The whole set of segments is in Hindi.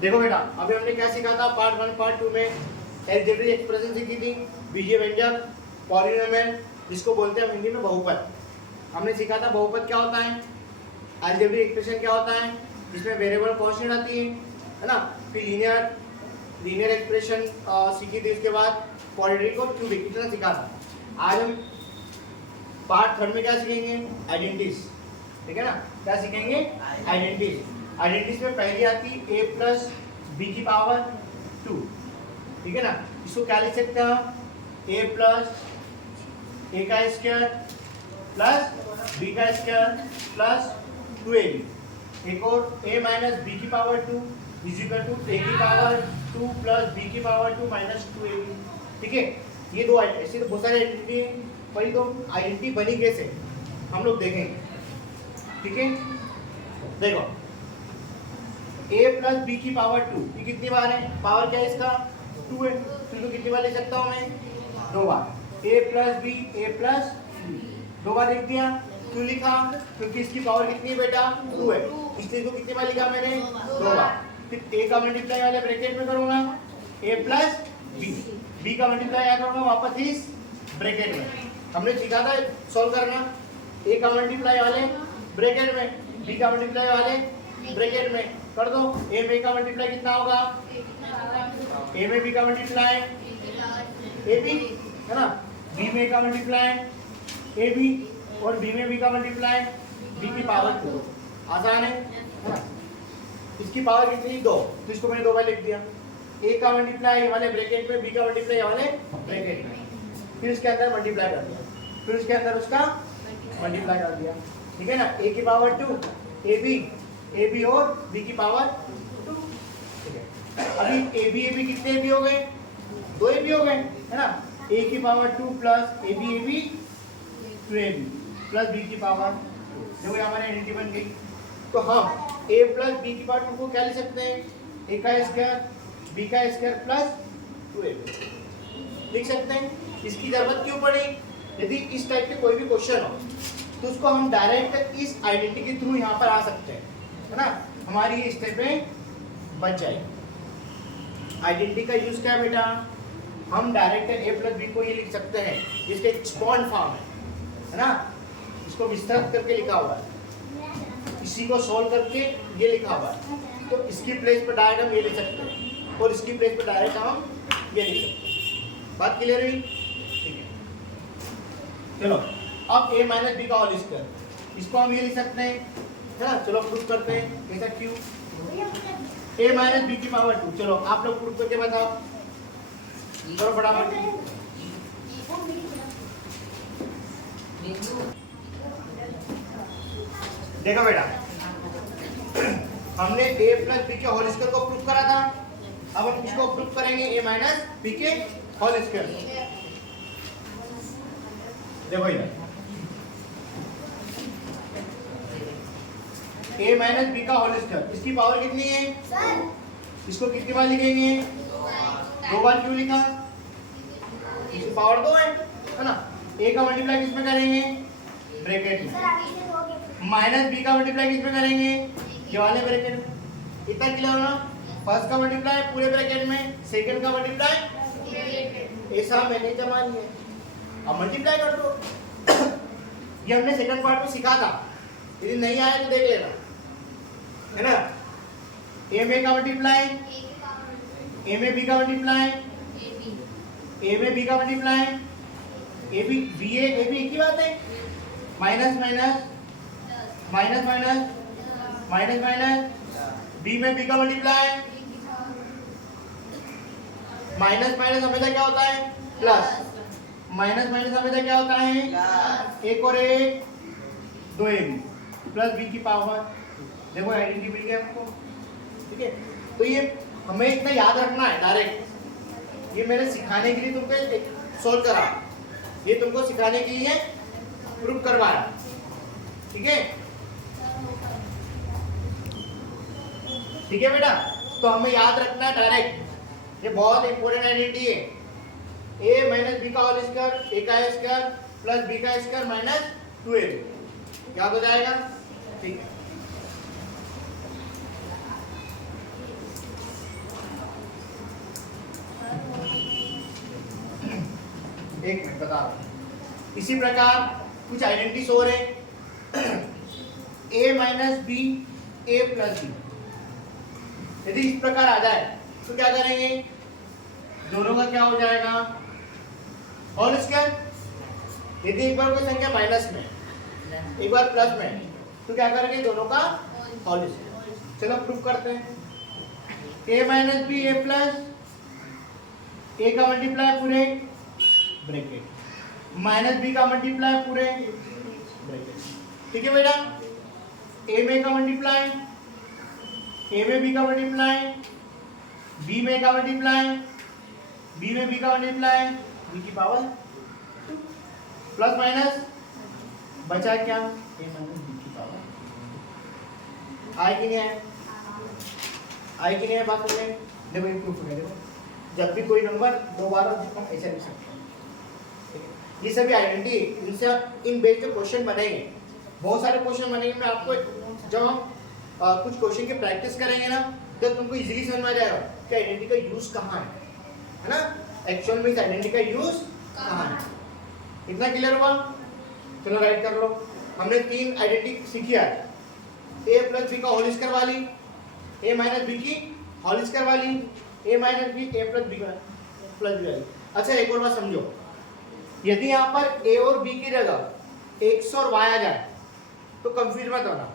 देखो बेटा, अभी हमने क्या सीखा था पार्ट 1 पार्ट 2 में अलजेब्रिक एक्सप्रेशन सीखी थी, बीजीय व्यंजक, पॉलिनोमियल, जिसको बोलते हैं हिंदी में बहुपद। हमने सीखा था बहुपद क्या होता है, अलजेब्रिक एक्सप्रेशन क्या होता है, जिसमें वेरिएबल कांस्टेंट आती है ना। फिर लीनियर एक्सप्रेशन सीखी थी, उसके बाद क्वाड्रेटिक और क्यूबिक, इतना सीखा था। आज हम पार्ट 3 में क्या सीखेंगे, आइडेंटिटीज, ठीक है ना। क्या सीखेंगे, आइडेंटिटीज। आइडेंटिटीज में पहली आती a प्लस बी की पावर 2, ठीक है ना। इसको क्या लिख सकते हैं हम, a प्लस ए का स्क्वायर प्लस बी का स्क्वायर प्लस 2ab। एक और a माइनस बी की power 2 is equal to a की पावर 2 प्लस b की पावर 2 माइनस 2ab, ठीक है। ये दो ऐसे तो बहुत सारी आइडेंटिटी है, पर तो आइडेंटिटी बनी कैसे हम लोग देखेंगे, ठीक है। देखो a प्लस बी की पावर 2, ये कितनी बार है, पावर क्या है इसका 2 है, तो कितनी बार लिख सकता हूँ मैं, 2 बार। a plus b, a plus 2 बार लिख दिया। क्यों लिखा, क्योंकि इसकी पावर कितनी है बेटा 2 है, इसलिए इसको कितनी बार लिखा मैंने 2 बार। फिर a का मल्टीप्लाई वाले ब्रैकेट में करूंगा, a प्लस बी, बी का मल्टीप्लाई क्या करूंगा वापस इस ब्रैकेट में। हमने सीखा था सॉल्व करना, a का मल्टीप्लाई वाले ब्रैकेट में, b का मल्टीप्लाई वाले ब्रैकेट में कर दो। a में का मल्टीप्लाई कितना होगा, a में b का मल्टीप्लाई ab है ना, b में का मल्टीप्लाई ab और b में b का मल्टीप्लाई b की पावर 2। आसान है ना। इसकी पावर कितनी 2, तो इसको मैंने 2 बार लिख दिया। a का मल्टीप्लाई वाले ब्रैकेट में, b का मल्टीप्लाई वाले ब्रैकेट में, फिर इसके अंदर मल्टीप्लाई कर दिया, फिर उसके अंदर उसका मल्टीप्लाई कर दिया, ठीक है ना। a की पावर 2 ab और b की पावर 2, ठीक है। अभी ab कितने ab हो गए, 2 ab हो गए है ना। a की power 2 plus ab 2ab plus b की पावर 2, देखो हमारी आइडेंटिटी बन गई। तो हम a प्लस b की पावर 2 को क्या लिख सकते हैं, a का स्क्वायर b का स्क्वायर प्लस 2ab लिख सकते हैं। इसकी जरूरत क्यों पड़ी, यदि इस टाइप के कोई भी क्वेश्चन हो तो उसको हम डायरेक्ट इस आइडेंटिटी के थ्रू यहाँ पर आ सकते हैं, है ना। हमारी ये स्टेपें बच जाएगी। आइडेंटिटी का यूज क्या है बेटा, हम डायरेक्ट a प्लस बी को ये लिख सकते हैं, जिसका एक्सपॉन्ड फॉर्म है ना, इसको विस्तृत करके लिखा हुआ है, इसी को सोल्व करके ये लिखा हुआ है। तो इसकी प्लेस पर डायरेक्ट हम ये लिख सकते हैं और इसकी प्लेस पर डायरेक्ट हम ये लिख सकते हैं। बात क्लियर हुई, ठीक है। चलो अब a माइनस बी का होल स्क्वायर, इसको हम ये लिख सकते हैं, है ना। चलो प्रूफ करते हैं, कैसा क्यों, a माइनस बी की पावर 2। चलो आप लोग प्रूफ करके बताओ, करो फटाफट। देखो बेटा, हमने a प्लस बी के होल स्क्वायर को प्रूफ करा था, अब हम इसको प्रूफ करेंगे a माइनस बी के होल स्क्वायर। देखो इधर a माइनस बी का होल स्क्वायर, इसकी पावर कितनी है सर, इसको कितनी बार लिखेंगे, 2 बार। क्यों लिखा, इसकी पावर 2 है ना। a का मल्टीप्लाई किसमें करेंगे, ब्रैकेट में, माइनस बी का मल्टीप्लाई किसमें करेंगे, ये वाले ब्रैकेट में। इतना क्लियर होना, फर्स्ट का मल्टीप्लाई पूरे ब्रैकेट में, सेकंड का मल्टीप्लाई ऐसा मैंने जमा लिया, अब मल्टीप्लाई कर दो। ये हमने सेकंड पार्ट में सीखा था, यदि नहीं आया तो देख लेना, है ना। a में का मल्टीप्लाई, a में b का मल्टीप्लाई, a में b का मल्टीप्लाई, a b एक ही बात है, minus minus minus minus minus minus, b में b का मल्टीप्लाई, माइनस माइनस हमेशा क्या होता है प्लस, माइनस माइनस हमेशा क्या होता है, एक और एक 2ab प्लस b की पावर। देखो आइडेंटिटी मिल गया हमको, ठीक है। तो ये हमें इतना याद रखना है डायरेक्ट, ये मैंने सिखाने के लिए तुमको सोल्व करा, ये तुमको सिखाने के लिए प्रूफ करवाया, ठीक है। ठीक है बेटा, तो हमें याद रखना है डायरेक्ट, ये बहुत इंपॉर्टेंट आइडेंटिटी है। a माइनस बी का होल स्क्वायर, a का स्क्वायर प्लस b का स्क्वायर माइनस 2ab याद हो जाएगा, ठीक है। एक मिनट बता रहा हूँ। इसी प्रकार कुछ आइडेंटिटीज हो रहे a minus B A plus b. यदि इस प्रकार आ जाए तो क्या करेंगे, दोनों का क्या हो जाएगा, होल स्क्वायर। यदि एक बार कोई संख्या माइनस में एक बार प्लस में तो क्या करेंगे, दोनों का होल स्क्वायर। चलो प्रूफ करते हैं। a minus B A plus ए का मल्टीप्लाई पूरे ब्रैकेट, माइनस बी का मल्टीप्लाई पूरे ब्रैकेट। ठीक है बेटा, ए में का मल्टीप्लाई, ए में बी का मल्टीप्लाई, बी में का मल्टीप्लाई, बी में बी का मल्टीप्लाई, बी की पावर प्लस माइनस बचा क्या, ए माइनस बी की पावर। आए कि नहीं आए, आए कि नहीं है बात समझ में। देखो ये प्रूफ है, देखो जब भी कोई नंबर दोबारा हम ऐसे लिख सकते हैं। ये सभी आइडेंटिटी, इनसे इन बेस पे क्वेश्चन बनेंगे, बहुत सारे क्वेश्चन बनेंगे। मैं आपको जब हम कुछ क्वेश्चन की प्रैक्टिस करेंगे ना, तो तुमको इजीली समझ में आ जाएगा कि आइडेंटिटी का यूज कहाँ है ना, एक्चुअल में इस आइडेंटिटी का यूज कहाँ है। इतना क्लियर हुआ। चलो राइट कर लो। हमने 3 आइडेंटिटी सीखी है, ए प्लस बी का होल स्क्वायर वाली, ए माइनस बी की होल स्क्वायर वाली, ए माइनस बी ए प्लस बी प्लस बी वाली। अच्छा एक और बात समझो, यदि यहाँ पर ए और बी की जगह एक्स और वाई आ जाए तो कंफ्यूज मत होना।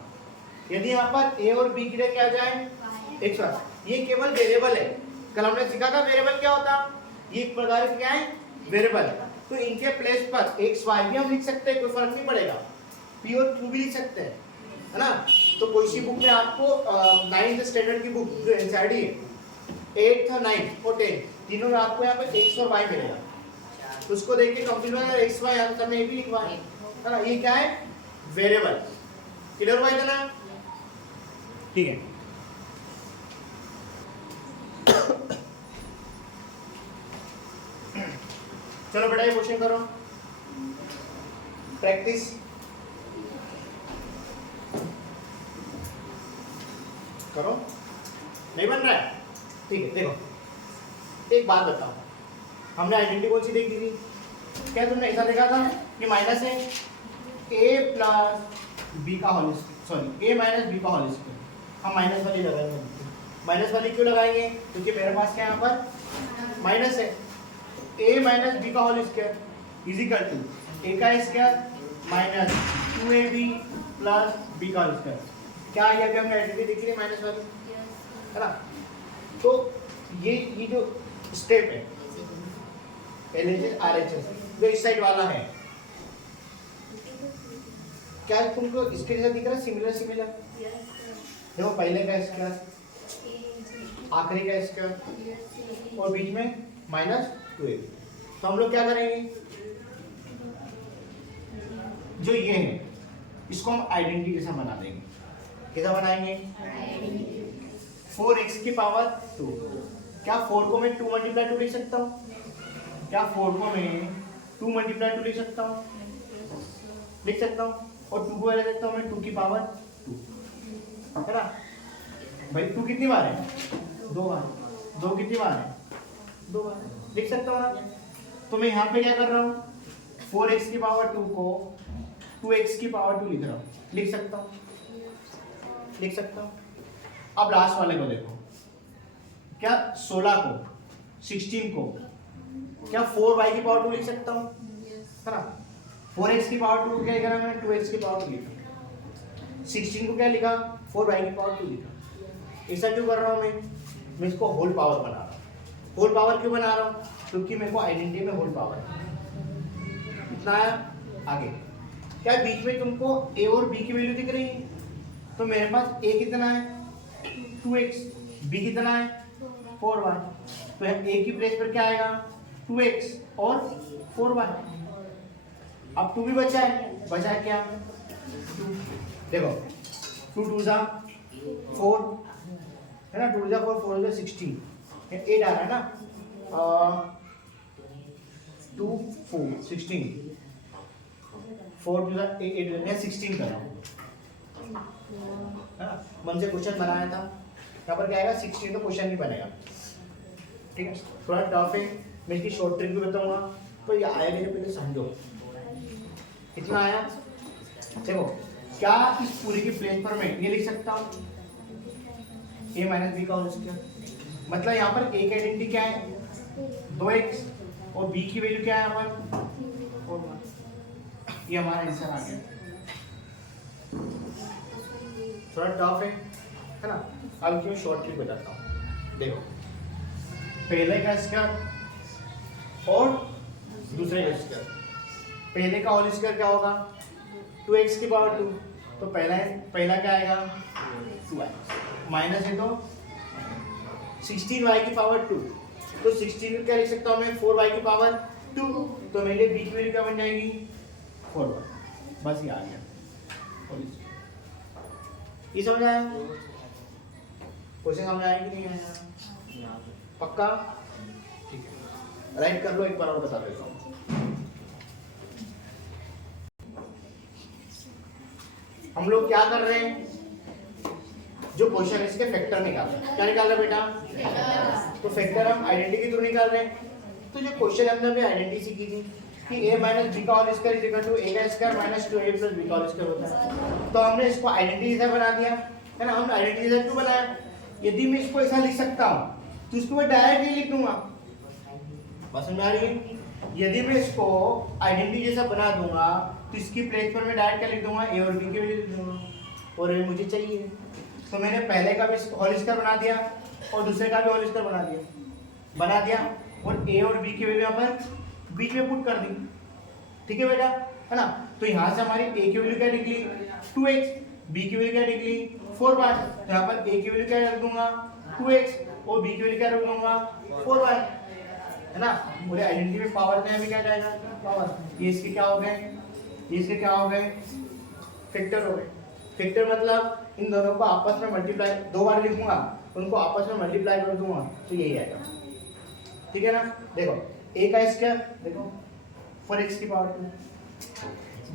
यदि यहाँ पर ए और बी की जगह क्या आ जाए, एक्स वाई, ये केवल वेरिएबल है। कल हमने सीखा था वेरिएबल क्या होता, ये एक प्रकार से क्या है, वेरिएबल। तो इनके प्लेस पर एक्स वाई भी हम लिख सकते हैं, कोई फर्क नहीं पड़ेगा। पी और क्यू भी लिख सकते हैं, है ना। तो कोई सी बुक में आपको 9th स्टैंडर्ड की बुक जो एनसीईआरटी है, 8th, 9th और 10th तीनों में आपको यहाँ पे एक्स और वाई मिलेगा। तो उसको देख के कंप्यूटर में एक्स वाई आंसर में भी लिखवा है ना। ये क्या है, वेरिएबल। क्लियर हुआ इतना, ठीक है। चलो बेटा ये क्वेश्चन करो, प्रैक्टिस करो। नहीं बन रहा है, ठीक है। देखो एक बात बताओ, हमने आइडेंटिटी कौन सी देखी थी, क्या तुमने ऐसा देखा था कि माइनस है ए प्लस बी का होल स्क्वायर, सॉरी ए माइनस बी का होल स्क्वायर। हम माइनस वाली लगाएंगे। माइनस वाली क्यों लगाएंगे, क्योंकि मेरे पास क्या यहाँ पर माइनस है। ए माइनस बी का whole square is equal to A का square minus 2ab plus B का होल स्क्वायर। क्या है, अभी हमने आइडेंटिटी देखी थी माइनस वाली, है ना। तो ये जो स्टेप है LHS RHS जो इस साइड वाला है, क्या तुमको इसके जैसा दिख रहा है, सिमिलर सिमिलर। देखो पहले का स्क्वायर, आखिरी का स्क्वायर और बीच में माइनस 2ab। तो हम लोग क्या करेंगे, जो ये है इसको हम आइडेंटिटी जैसा बना देंगे। कैसा बनाएंगे, 4x की पावर 2। क्या 4 को मैं 2 मल्टीप्लाई 2 लिख सकता हूँ, क्या 4 को मैं 2 मल्टीप्लाई 2 लिख सकता हूँ, लिख सकता हूँ। और 2 को ले सकता हूँ मैं 2 की पावर 2, है ना भाई। 2 कितनी बार है, 2 बार। 2 कितनी बार है, 2 बार, लिख सकता हूँ ना। तो मैं यहाँ पे क्या कर रहा हूँ, 4x की पावर 2 को 2x की पावर 2 लिख रहा हूँ, लिख सकता हूँ, लिख सकता हूँ। अब लास्ट वाले को देखो, क्या 16 को 16 को क्या 4y की पावर 2 लिख सकता हूँ, है ना। 4x की पावर 2 क्या लिखा मैंने, 2x की पावर 2 लिखा। 16 को क्या लिखा, 4y की पावर 2 लिखा। ऐसा क्यों कर रहा हूँ मैं इसको होल पावर बना रहा हूँ। होल पावर क्यों बना रहा हूँ, क्योंकि मेरे को आइडेंटिटी में होल पावर है। इतना आगे क्या बीच में तुमको a और b की वैल्यू दिख रही है, तो मेरे पास a कितना है 2x, b कितना है 4y। तो a की प्लेस पर क्या आएगा 2x और 4y। अब 2 भी बचा है, बचा है क्या 2। देखो 2 2 जा 4 है ना, 2 जा 4 4 जा 16, 8 आ रहा है ना। 2 4 16, 4 2 जा 8 मैं 16 कर रहा हूँ, है ना। मन से क्वेश्चन बनाया था, यहाँ पर क्या आएगा 16, तो क्वेश्चन नहीं बनेगा। ठीक है, थोड़ा टफ है, मैं इसकी शॉर्ट ट्रिक भी बताऊंगा। तो ये आया मेरे पहले समझो कितना आया। देखो क्या इस पूरी की प्लेस पर मैं ये लिख सकता हूँ a माइनस बी का होल स्क्वायर, मतलब यहाँ पर a की आइडेंटिटी क्या है 2x और b की वैल्यू क्या है यहाँ पर 4, ये हमारा आंसर आ गया। थोड़ा टफ है ना। अब क्यों शॉर्ट ट्रिक बताता हूँ। देखो पहले का स्क्वायर और दूसरे का स्क्वायर, पहले का होल स्क्वायर क्या होगा 2x की पावर 2, तो पहला क्या आएगा 2x माइनस है तो 16y की पावर 2, तो 16 क्या लिख सकता हूँ मैं 4y की पावर 2, तो मेरे b की वैल्यू क्या बन जाएगी 4y। बस ये आ गया। ये समझ आया क्वेश्चन, समझ आया कि नहीं आया पक्का? ठीक है राइट कर लो, एक बार और बता देता हूँ। हम लोग क्या कर रहे हैं, जो क्वेश्चन है इसके फैक्टर निकाल रहे हैं। क्या निकाल रहे हैं बेटा? तो फैक्टर हम आइडेंटिटी के थ्रू निकाल रहे हैं। तो जो क्वेश्चन हमने अभी आइडेंटिटी सीखी थी कि a माइनस बी का whole square is equal to a का square minus 2a plus b का होल स्क्वायर होता है, तो हमने इसको आइडेंटिटी से बना दिया है ना। हमने आइडेंटिटी से क्यों बनाया? यदि मैं इसको ऐसा लिख सकता हूँ तो इसको मैं डायरेक्ट नहीं लिख लूंगा, बस समझ आ रही है। यदि मैं इसको आइडेंटिटी जैसा बना दूंगा तो इसकी प्लेस पर मैं डायरेक्ट क्या लिख दूंगा a और b की वैल्यू लिख दूंगा, और ये मुझे चाहिए। तो मैंने पहले का भी होल स्क्वायर बना दिया और दूसरे का भी होल स्क्वायर बना दिया और a और b की वैल्यू यहाँ पर बीच में पुट कर दी। ठीक है बेटा, है ना। तो यहाँ से हमारी a की वैल्यू क्या निकली 2x, b की वैल्यू क्या निकली 4y, तो यहाँ पर a की वैल्यू क्या रख दूंगा 2x और b की वैल्यू क्या रख दूंगा 4y, है ना। पूरे आइडेंटिटी में पावर में अभी क्या जाएगा पावर, ये इसके क्या हो गए, ये इसके क्या हो गए फैक्टर हो गए। फैक्टर मतलब इन दोनों को आपस में मल्टीप्लाई, दो बार लिखूंगा उनको आपस में मल्टीप्लाई कर दूंगा तो यही आएगा। ठीक है ना। देखो a का स्क्वायर देखो 4x की पावर 2,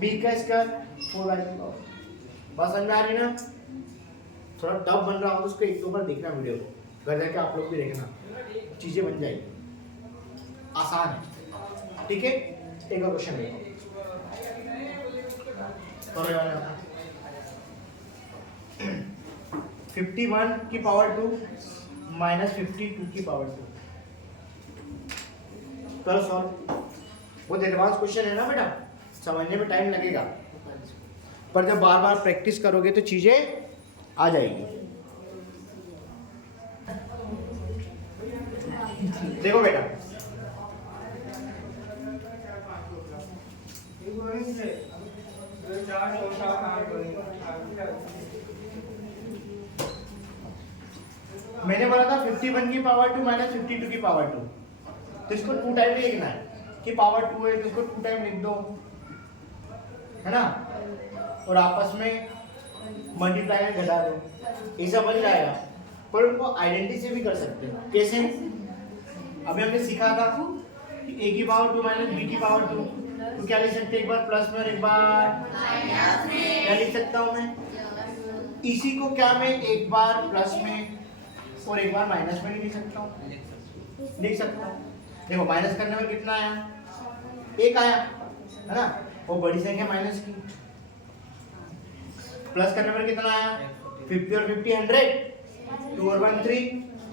b का स्क्वायर 4y की पावर, बस समझ में आ रही है ना। थोड़ा टफ बन रहा हो तो उसको एक दो बार देखना वीडियो को, घर जाके आप लोग भी देखना, चीजें बन जाएगी, आसान है। ठीक है, एक और क्वेश्चन देखो। 51 की पावर 2 माइनस 52 की पावर 2, करो सॉल्व। बहुत एडवांस क्वेश्चन है ना बेटा, समझने में टाइम लगेगा, पर जब बार बार प्रैक्टिस करोगे तो चीजें आ जाएगी। देखो बेटा मैंने बोला था 51 की पावर 2 माइनस 52 की पावर 2, तो इसको 2 टाइम नहीं लिखना है कि पावर 2 है तो इसको 2 टाइम लिख दो, है ना, और आपस में मल्टीप्लाई में घटा दो, ऐसा बन जाएगा। पर उनको आइडेंटिटी से भी कर सकते हैं। कैसे? अभी हमने सीखा था कि a की पावर 2 माइनस b की पावर 2, तो क्या लिख सकते हैं, एक बार प्लस में और एक बार माइनस में। क्या लिख सकता हूँ मैं? इसी को क्या मैं एक बार प्लस में और एक बार माइनस में नहीं लिख सकता हूँ? लिख सकता हूँ। देखो माइनस करने में कितना आया, 1 आया, है ना, वो बड़ी संख्या माइनस की। प्लस करने पर कितना आया 50 और 50 100, 2 और 1 3,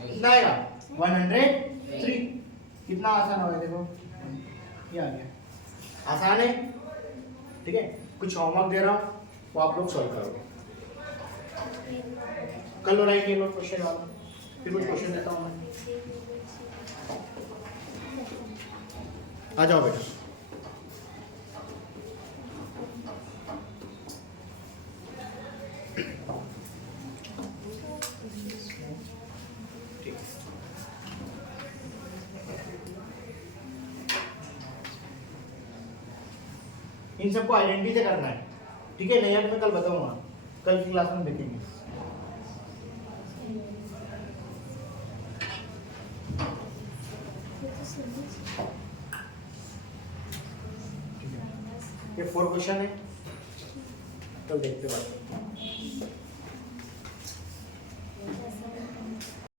कितना आएगा 103। कितना आसान हो गया, देखो ये आ गया, आसान है। ठीक है, कुछ होमवर्क दे रहा हूँ वो आप लोग सॉल्व करोगे। कल हो रहा है क्वेश्चन वाला, फिर कुछ क्वेश्चन देता हूँ मैं। आ जाओ बेटा। इन सबको आइडेंटिटी से करना है। ठीक है, नहीं मैं कल बताऊंगा, कल की क्लास में देखेंगे। ये 4 क्वेश्चन है, कल देखते हैं।